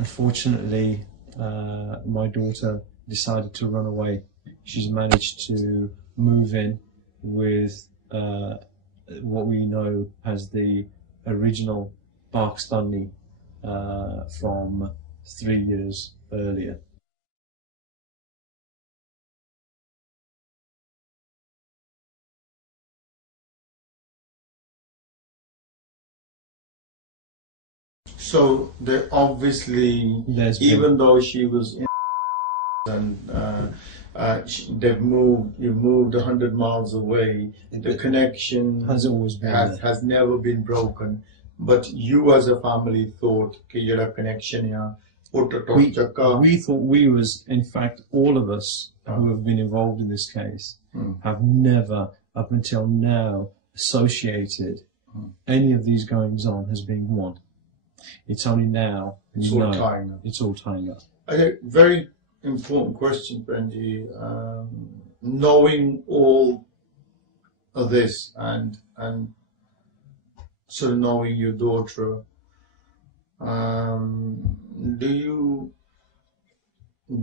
Unfortunately, my daughter decided to run away. She's managed to move in with what we know as the original Pakistani from 3 years earlier. So they obviously, even though she was in and you've moved 100 miles away, the connection has always been has never been broken. But you as a family thought that your connection we thought we was, in fact, all of us who have been involved in this case have never, up until now, associated any of these goings on as being one. It's only now it's all tying up. It's all tying up. Very important question, Benji. Knowing all of this and sort of knowing your daughter, do you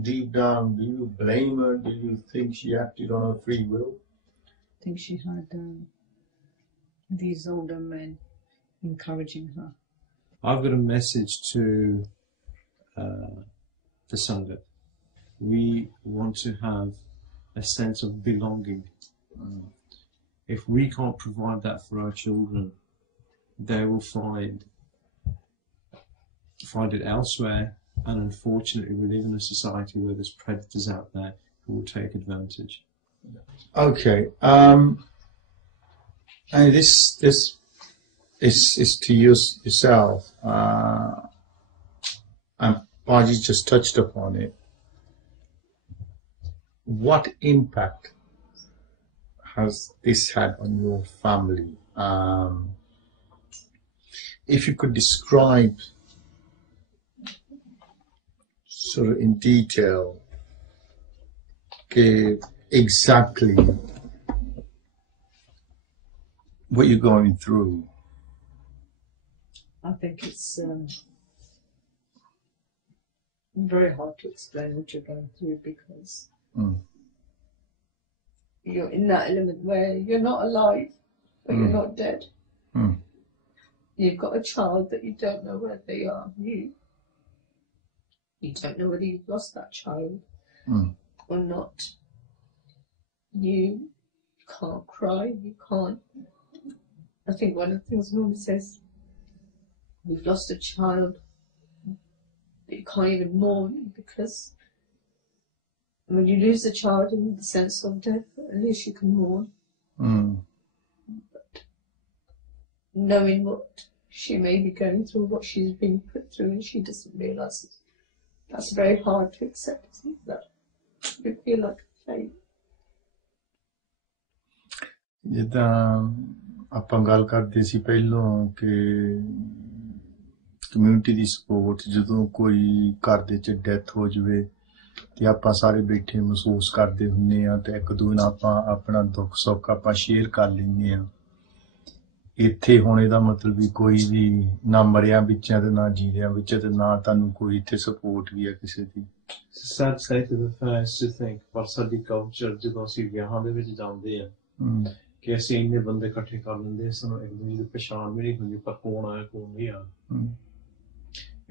deep down, do you blame her? Do you think she acted on her free will? I think she had these older men encouraging her. I've got a message to the Sangha. We want to have a sense of belonging. If we can't provide that for our children, they will find it elsewhere, and unfortunately we live in a society where there's predators out there who will take advantage. Okay, and this is to yourself, and Paji just touched upon it. What impact has this had on your family? if you could describe sort of in detail exactly what you're going through. I think it's very hard to explain what you're going through because you're in that element where you're not alive, but you're not dead. You've got a child that you don't know where they are. You don't know whether you've lost that child or not. You can't cry, you can't. I think one of the things Norma says, we've lost a child, but you can't even mourn because when you lose a child in the sense of death, at least you can mourn. But knowing what she may be going through, what she's been put through, and she doesn't realise it. That's very hard to accept, isn't it? That you feel like a failure. ਜਿੱਦਾਂ ਆਪਾਂ ਗੱਲ ਕਰਦੇ ਸੀ ਪਹਿਲਾਂ ਕਿ community ਦੀ support ਜਦੋਂ ਕੋਈ ਘਰ ਦੇ ਚ ਡੈਥ ਹੋ ਜਾਵੇ ਤੇ ਆਪਾਂ ਸਾਰੇ ਬੈਠੇ ਮਹਿਸੂਸ ਕਰਦੇ ਹੁੰਨੇ ਆ ਤੇ ਇੱਕ ਦੂਜੇ ਨਾਲ ਆਪਾਂ ਆਪਣਾ ਦੁੱਖ ਸੁੱਖ ਆਪਾਂ ਸ਼ੇਅਰ ਕਰ ਲੈਂਦੇ ਆ ਇੱਥੇ ਹੁਣ ਇਹਦਾ ਮਤਲਬ ਵੀ ਕੋਈ ਵੀ ਨਾ ਮਰਿਆ ਵਿੱਚ ਤੇ ਨਾ ਜੀਰਿਆਂ ਵਿੱਚ ਤੇ ਨਾ ਤੁਹਾਨੂੰ ਕੋਈ ਇੱਥੇ ਸਪੋਰਟ ਵੀ ਆ ਕਿਸੇ ਦੀ sad state of affairs to think ਪਰ ਸਾਡੀ ਕਲਚਰ ਜਦੋਂ ਅਸੀਂ ਵਿਆਹਾਂ ਦੇ ਵਿੱਚ ਜਾਂਦੇ ਆ ਕਿ ਅਸੀਂ ਇੰਨੇ ਬੰਦੇ ਇਕੱਠੇ ਕਰ ਲੈਂਦੇ ਸਾਨੂੰ ਇੱਕ ਦੂਜੇ ਦੀ ਪਛਾਣ ਵੀ ਨਹੀਂ ਹੁੰਦੀ ਪਰ ਕੌਣ ਆਇਆ ਕੌਣ ਨਹੀਂ ਆਇਆ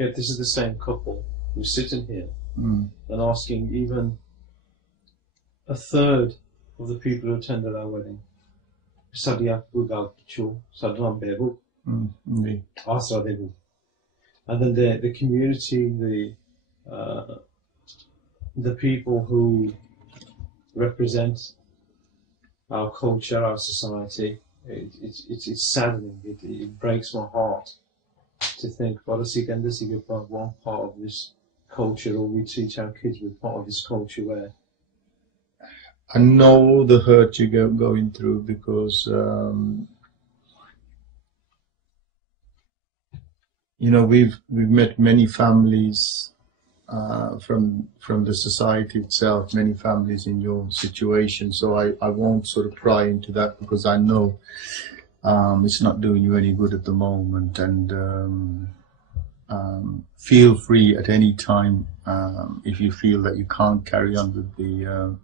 Yet this is the same couple who's sitting here and asking even a third of the people who attended our wedding ਸਾਡੀ ਆਪੂ ਗੱਲ ਪੁੱਛੋ ਸਾਡਾ ਬੇਬੂ ਆਸਰਾ Debu and then the community the people who represent our culture, our society, it's saddening. It breaks my heart to think, well, one part of this culture, or we teach our kids we're part of this culture where. I know the hurt you're going through because, we've met many families from the society itself, many families in your situation. So I won't sort of pry into that because I know it's not doing you any good at the moment. And feel free at any time if you feel that you can't carry on with the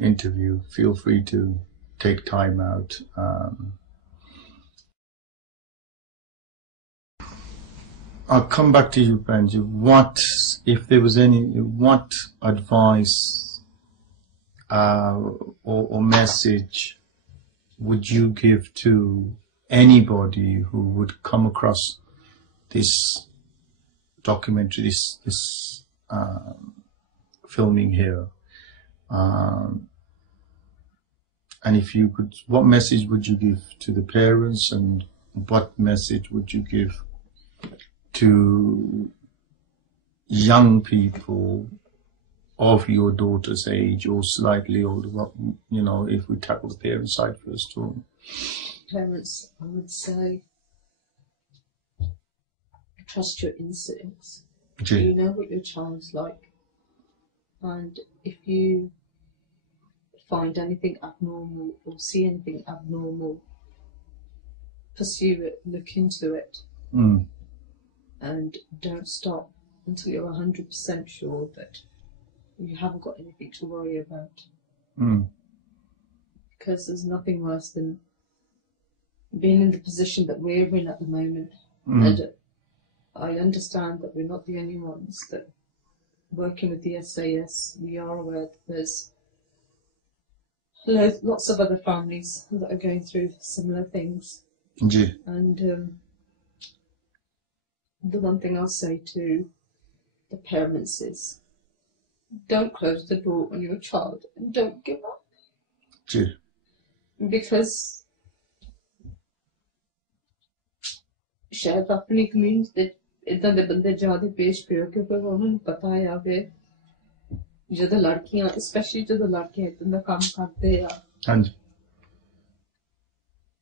interview. Feel free to take time out. I'll come back to you, Benji. If there was what advice or message would you give to anybody who would come across this documentary, this filming here? And if you could, what message would you give to the parents, and what message would you give to young people of your daughter's age or slightly older, if we tackle the parent side first? Parents, I would say, trust your instincts. You know what your child's like. And if you find anything abnormal or see anything abnormal, pursue it, look into it. And don't stop until you're 100% sure that you haven't got anything to worry about. Because there's nothing worse than being in the position that we're in at the moment. And I understand that we're not the only ones that working with the SAS. We are aware that there's lots of other families that are going through similar things. And the one thing I'll say to the parents is, don't close the door on your child and don't give up. Because शायद अपनी community ਦੇ ਇਦਾਂ ਦੇ ਬੰਦੇ ਜ਼ਿਆਦਾ ਪੇਸ਼ ਪਿਓ ਕਿਉਂਕਿ ਉਹਨਾਂ ਨੂੰ ਪਤਾ ਆ ਕਿ ਜਦੋਂ ਲੜਕੀਆਂ ਸਪੈਸ਼ਲੀ ਜਦੋਂ ਲੜਕੀਆਂ ਇਦਾਂ ਦਾ ਕੰਮ ਕਰਦੇ ਆ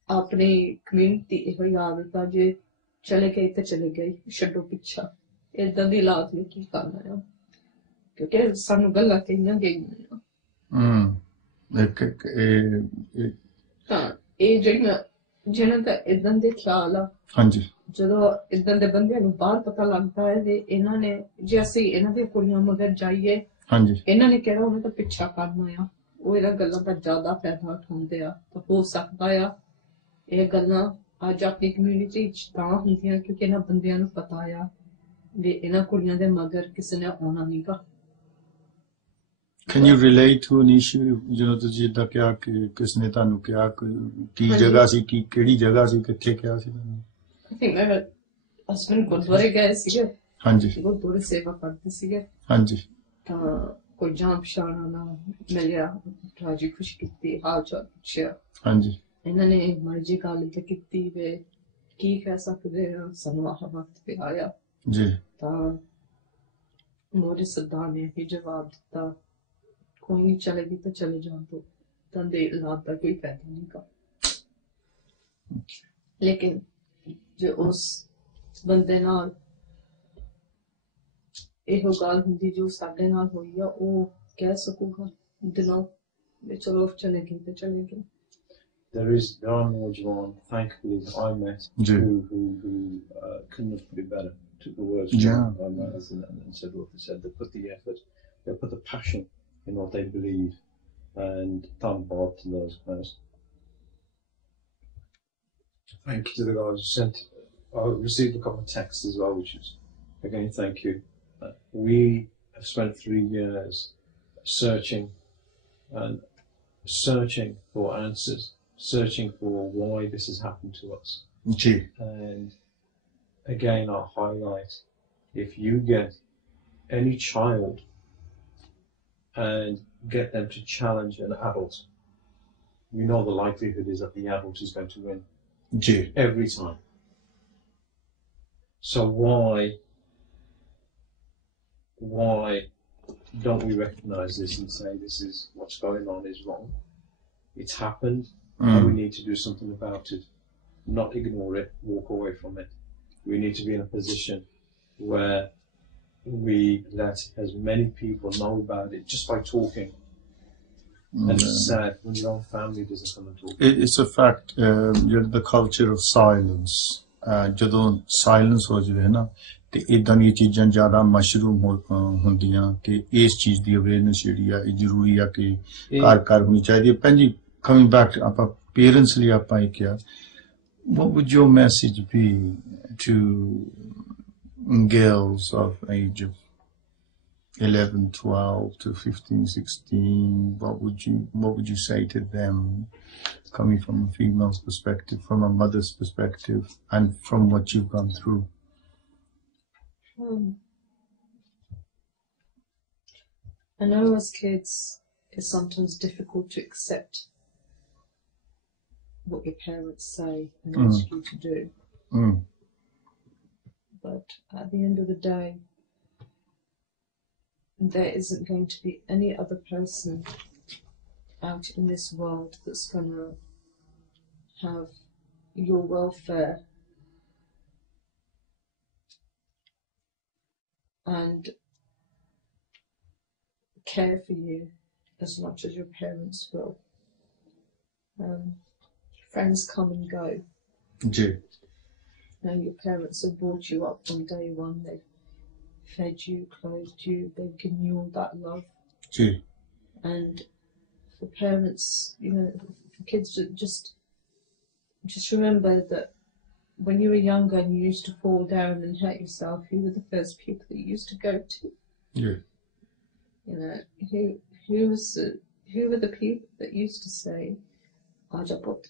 अपनी कम्युनिटी ਇਹੋ ਹੀ ਆਦਤ ਆ ਜੇ ਚਲੇ ਗਏ ਤੇ ਚਲੇ ਗਏ ਛੱਡੋ ਪਿੱਛਾ ਇਦਾਂ ਦੀ ਹਾਲਾਤ ਨੂੰ ਕੀ ਕਰਨਾ ਆ ਕਿਉਂਕਿ ਸਾਨੂੰ ਗੱਲਾਂ ਕਹੀਆਂ ਗਈਆਂ ਤਾਂ ਇਹ ਜਿਹਨਾਂ ਦਾ ਇਦਾਂ ਦੇ ਖਿਆਲ ਆ ਹਾਂਜੀ ਜਦੋਂ ਇਦਾਂ ਦੇ ਬੰਦਿਆਂ ਨੂੰ ਬਾਹਰ ਪਤਾ ਲੱਗਦਾ ਹੈ ਤੇ ਇਹਨਾਂ ਨੇ ਜੇ ਅਸੀਂ ਇਹਨਾਂ ਦੀਆਂ ਕੁੜੀਆਂ ਮਗਰ ਜਾਈਏ ਹਾਂਜੀ ਇਹਨਾਂ ਨੇ ਕਿਹੜਾ ਉਹਨਾਂ ਦਾ ਪਿੱਛਾ ਕਰਨਾ ਆ ਉਹ ਇਹਨਾਂ ਗੱਲਾਂ ਦਾ ਜ਼ਿਆਦਾ ਫਾਇਦਾ ਉਠਾਉਂਦੇ ਆ ਤਾਂ ਹੋ ਸਕਦਾ ਆ ਇਹ ਗੱਲਾਂ ਅੱਜ ਆਪਣੀ ਕਮਿਊਨਿਟੀ ਚ ਤਾਂ ਹੁੰਦੀਆਂ ਕਿਉਂਕਿ ਇਹਨਾਂ ਬੰਦਿਆਂ ਨੂੰ ਪਤਾ ਆ ਵੀ ਇਹਨਾਂ ਕੁੜੀਆਂ ਦੇ ਮਗਰ ਕਿਸੇ ਨੇ ਆਉਣਾ ਨਹੀਂਗਾ Can you relate to an issue ਜਦੋਂ ਤੁਸੀਂ ਜਿੱਦਾਂ ਕਿਹਾ ਕਿ ਕਿਸ ਨੇ ਤੁਹਾਨੂੰ ਕਿਹਾ ਕੀ ਜਗ੍ਹਾ ਸੀ ਕੀ ਕਿਹੜੀ ਜਗ੍ਹਾ ਸੀ ਕਿੱਥੇ ਕਿਹਾ ਸੀ ਤੁਹਾਨੂੰ I think my husband ਗੁਰਦੁਆਰੇ ਗਏ ਸੀਗੇ ਹਾਂਜੀ ਗੁਰਦੁਆਰੇ ਸੇਵਾ ਕਰਦੇ ਸੀਗੇ ਹਾਂਜੀ ਤਾਂ ਕੋਈ ਜਾਣ ਪਛਾਣ ਵਾਲਾ ਮਿਲਿਆ ਰਾਜੀ ਖੁਸ਼ ਕੀਤੀ ਹਾਲ ਚਾਲ ਪੁੱਛਿਆ ਹਾਂਜੀ ਇਹਨਾਂ ਨੇ ਮਰਜ਼ੀ ਗੱਲ ਤੇ ਕੀਤੀ ਵੇ ਕੀ ਕਹਿ ਸਕਦੇ ਆ ਸਾਨੂੰ ਆਹ ਵਕਤ ਤੇ ਆਇਆ ਜੀ ਤਾਂ ਮੋਰੇ ਸਰਦਾਰ ਨੇ ਹੀ ਜਵਾਬ ਦਿੱਤਾ ਕੋਈ ਨਹੀਂ ਚਲੇਗੀ ਤਾਂ ਚਲੇ ਜਾਣ ਤੋਂ ਤਾਂ ਦੇ ਇਲਾਜ ਦਾ ਕੋਈ ਫਾਇਦਾ ਨਹੀਂ ਗਾ ਲੇਕਿਨ ਜੇ ਉਸ ਬੰਦੇ ਨਾਲ ਇਹੋ ਗੱਲ ਹੁੰਦੀ ਜੋ ਸਾਡੇ ਨਾਲ ਹੋਈ ਆ ਉਹ ਕਹਿ ਸਕੂਗਾ ਦਿਨੋਂ ਵੀ ਚਲੋ ਚਲੇ ਗਏ ਤੇ ਚਲੇ ਗਏ There are more Jawan, thankfully, that I met who couldn't have put it better. Took the words from my mouth and said what they said. They put the effort, they put the passion in what they believe, and thank God to those guys. Thank you to the guys who sent. I received a couple of texts as well, which is again thank you. We have spent 3 years searching for answers. Searching for why this has happened to us. And again, I'll highlight, if you get any child and get them to challenge an adult, you know the likelihood is that the adult is going to win. Every time. So why don't we recognize this and say this is what's going on is wrong? It's happened. And we need to do something about it, not ignore it, walk away from it. We need to be in a position where we let as many people know about it just by talking. And it's sad when your own family doesn't come and talk. It's a fact, the culture of silence. ਜਦੋਂ silence ਹੋ ਜਾਵੇ ਨਾ ਤੇ ਇਦਾਂ ਦੀਆਂ ਚੀਜ਼ਾਂ ਜ਼ਿਆਦਾ mushroom ਹੁੰਦੀਆਂ ਕਿ ਇਸ ਚੀਜ਼ ਦੀ ਅਵੇਅਰਨੈਸ ਜਿਹੜੀ ਆ ਇਹ ਜ਼ਰੂਰੀ ਆ ਕਿ ਘਰ ਹੋਣੀ ਚਾਹੀਦੀ ਹੈ ਭੈਣ ਜੀ coming back to our parents, what would your message be to girls of age of 11, 12 to 15, 16? What would you say to them, coming from a female's perspective, from a mother's perspective, and from what you've gone through? I know as kids it's sometimes difficult to accept what your parents say and ask you to do. But at the end of the day, there isn't going to be any other person out in this world that's going to have your welfare and care for you as much as your parents will. Friends come and go. Now your parents have brought you up from day one. They've fed you, clothed you. They've given you all that love. And for parents, for kids to just remember that when you were younger and you used to fall down and hurt yourself, who were the first people that you used to go to? Who were the people that used to say, "Aja put."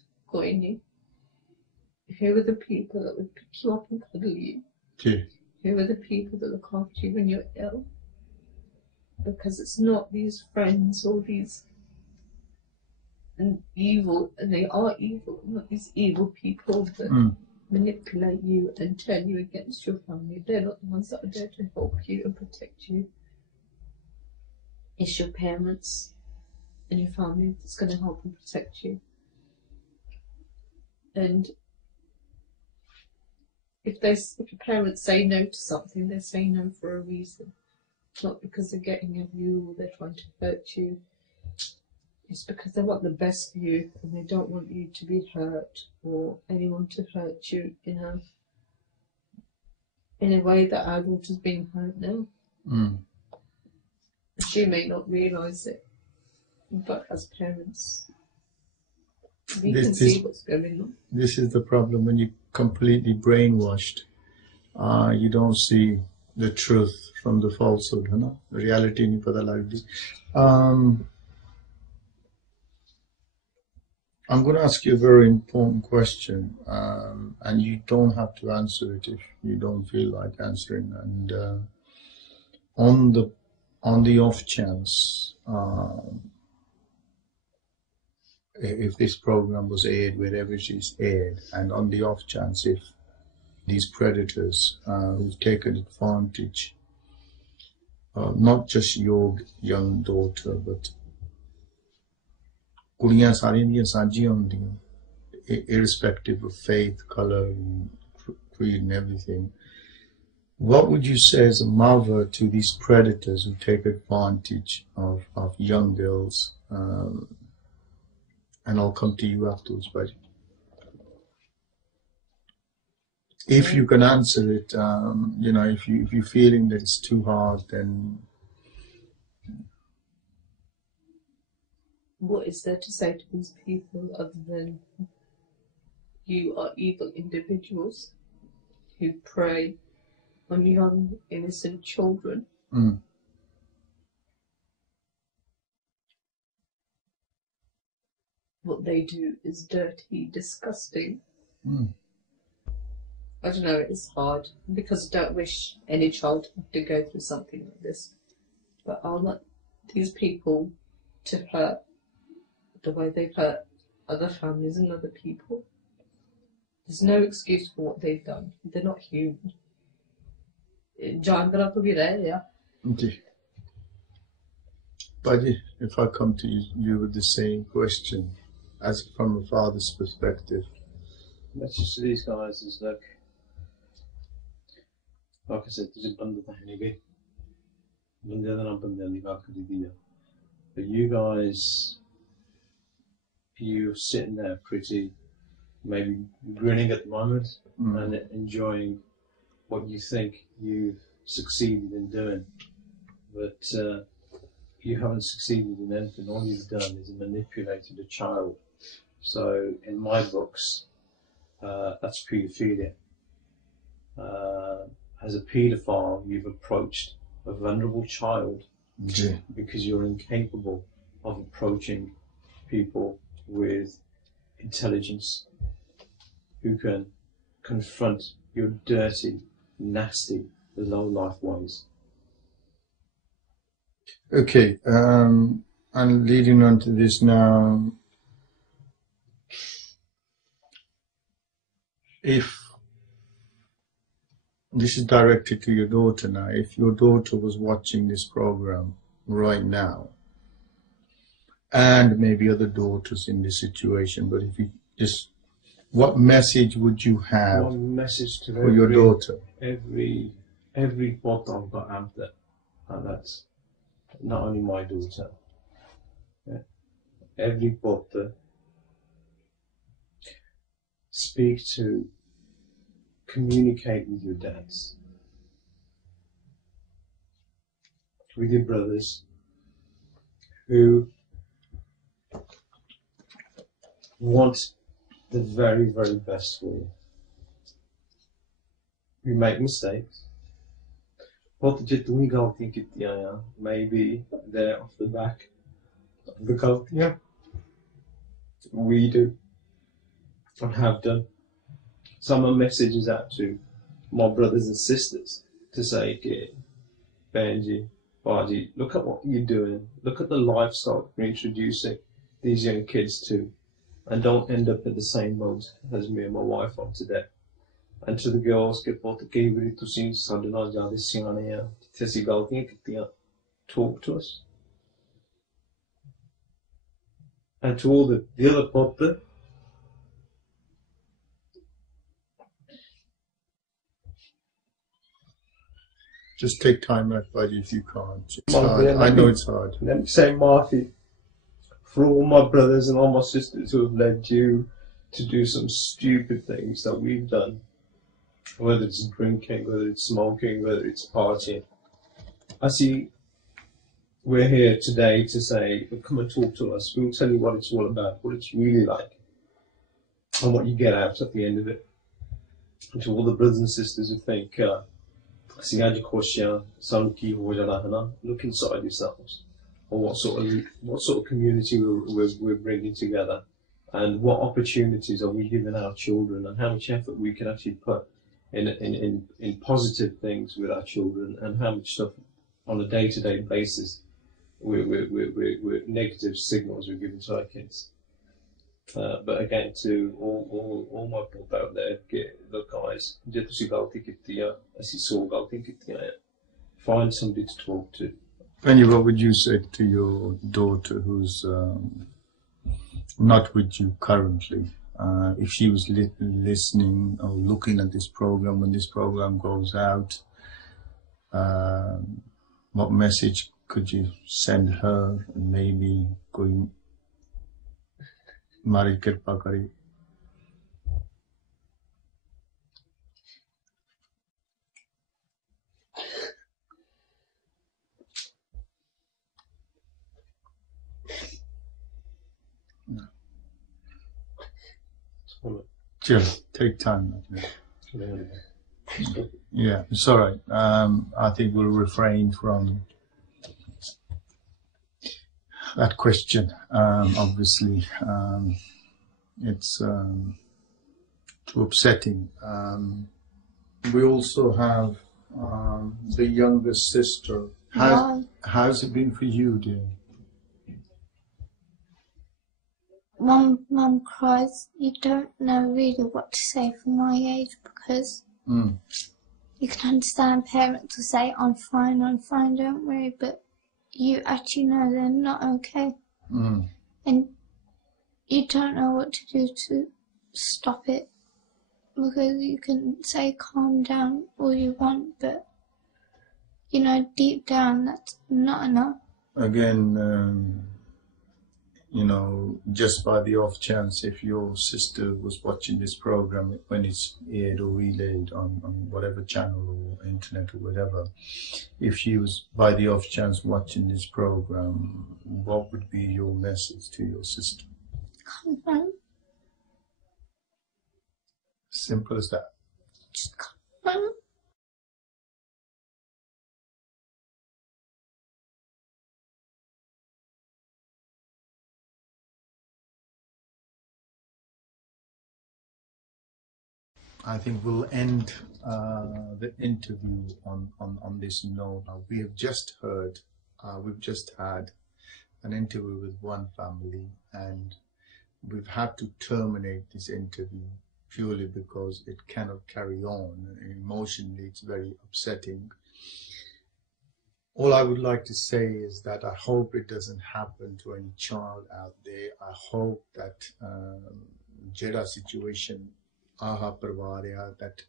Who were the people that would pick you up and cuddle you? Who were the people that look after you when you're ill? Because it's not these friends or these evil, and they are evil, not these evil people that manipulate you and turn you against your family. They're not the ones that are there to help you and protect you. It's your parents and your family that's going to help and protect you. And if a parent say no to something, they say no for a reason. Not because they're getting at you or they're trying to hurt you. It's because they want the best for you and they don't want you to be hurt or anyone to hurt you in a way that our daughter's being hurt now. She may not realise it, but as parents, we can see what's going on. This is the problem when you're completely brainwashed. You don't see the truth from the falsehood, है ना? Reality नहीं पता लगती. I'm going to ask you a very important question, and you don't have to answer it if you don't feel like answering. And on the off chance, if this program was aired wherever it is aired, and on the off chance if these predators who've taken advantage, not just your young daughter, but कुड़ियां सारियां दियां सांझियां होंदियां, irrespective of faith, color, creed and everything. What would you say as a mother to these predators who take advantage of young girls? And I'll come to you afterwards, but if you can answer it, if you're feeling that it's too hard, then what is there to say to these people other than you are evil individuals who prey on young, innocent children? What they do is dirty, disgusting. I don't know, it's hard because I don't wish any child to go through something like this. But I'll not these people to hurt the way they've hurt other families and other people. There's no excuse for what they've done. They're not human. जानवर तो भी रहे या. Okay. Buddy, if I come to you with the same question, as from a father's perspective. Message to these guys is like I said, there's a band of anyway. But you guys, you're sitting there pretty, maybe grinning at the moment and enjoying what you think you've succeeded in doing. But you haven't succeeded in anything. All you've done is manipulated a child. So in my books, that's paedophilia. As a paedophile, you've approached a vulnerable child because you're incapable of approaching people with intelligence who can confront your dirty, nasty, low-life ways. Okay, and leading on to this now, if this is directed to your daughter now, if your daughter was watching this program right now, and maybe other daughters in this situation, but if you just, what message would you have for your daughter? Every bot I've got out there, and that's not only my daughter. Yeah. Every bot that speak to, communicate with your dads, with your brothers, who want the very, very best for you. We make mistakes. Maybe they're off the back of the galtiyan. We do and have done. Some are messages out to my brothers and sisters to say, Benji, Baji, look at what you're doing. Look at the lifestyle you're introducing these young kids to, and don't end up in the same boat as me and my wife are today. And to the girls, talk to us. And to all the other pot Just take time out, buddy, if you can't. It's hard. I know it's hard. Let me say Marty, for all my brothers and all my sisters who have led you to do some stupid things that we've done, whether it's drinking, whether it's smoking, whether it's partying. I see we're here today to say, come and talk to us. We'll tell you what it's all about, what it's really like, and what you get out at the end of it. And to all the brothers and sisters who think, look inside yourselves, or what sort of community we're bringing together, and what opportunities are we giving our children, and how much effort we can actually put in positive things with our children, and how much stuff on a day-to-day basis we're negative signals we're giving to our kids. But again, to all my people out there, look guys, find somebody to talk to. Penny, what would you say to your daughter who's not with you currently? If she was listening or looking at this program when this program goes out, what message could you send her? And maybe going Mari Kirpa Kari. Chill, take time. Yeah, it's all right. I think we'll refrain from that question. Obviously, it's too upsetting. We also have the younger sister. How's it been for you, dear? Mum cries. You don't know really what to say for my age, because you can understand parents will say, I'm fine, don't worry, but you actually know they're not okay. And you don't know what to do to stop it, because you can say calm down all you want, but you know deep down that's not enough. Again, you know, just by the off chance, if your sister was watching this program when it's aired or relayed on whatever channel or internet or whatever, if she was by the off chance watching this program, what would be your message to your sister? Calm down. Simple as that. Just calm down. I think we'll end the interview on this note. Now, we have just heard, we've just had an interview with one family, and we've had to terminate this interview purely because it cannot carry on. Emotionally, it's very upsetting. All I would like to say is that I hope it doesn't happen to any child out there. I hope that Jeda situation that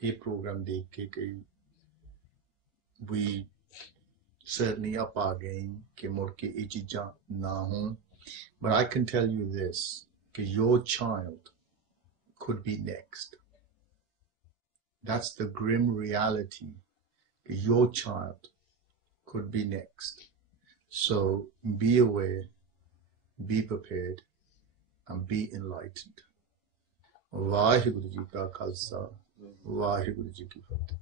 a program we certainly up our game but I can tell you this, your child could be next. That's the grim reality. Your child could be next. So be aware, be prepared, and be enlightened. Waheguru ji ਕਾ ਖਾਲਸਾ ਵਾਹਿਗੁਰੂ ਜੀ ਕੀ ਫਤਿਹ।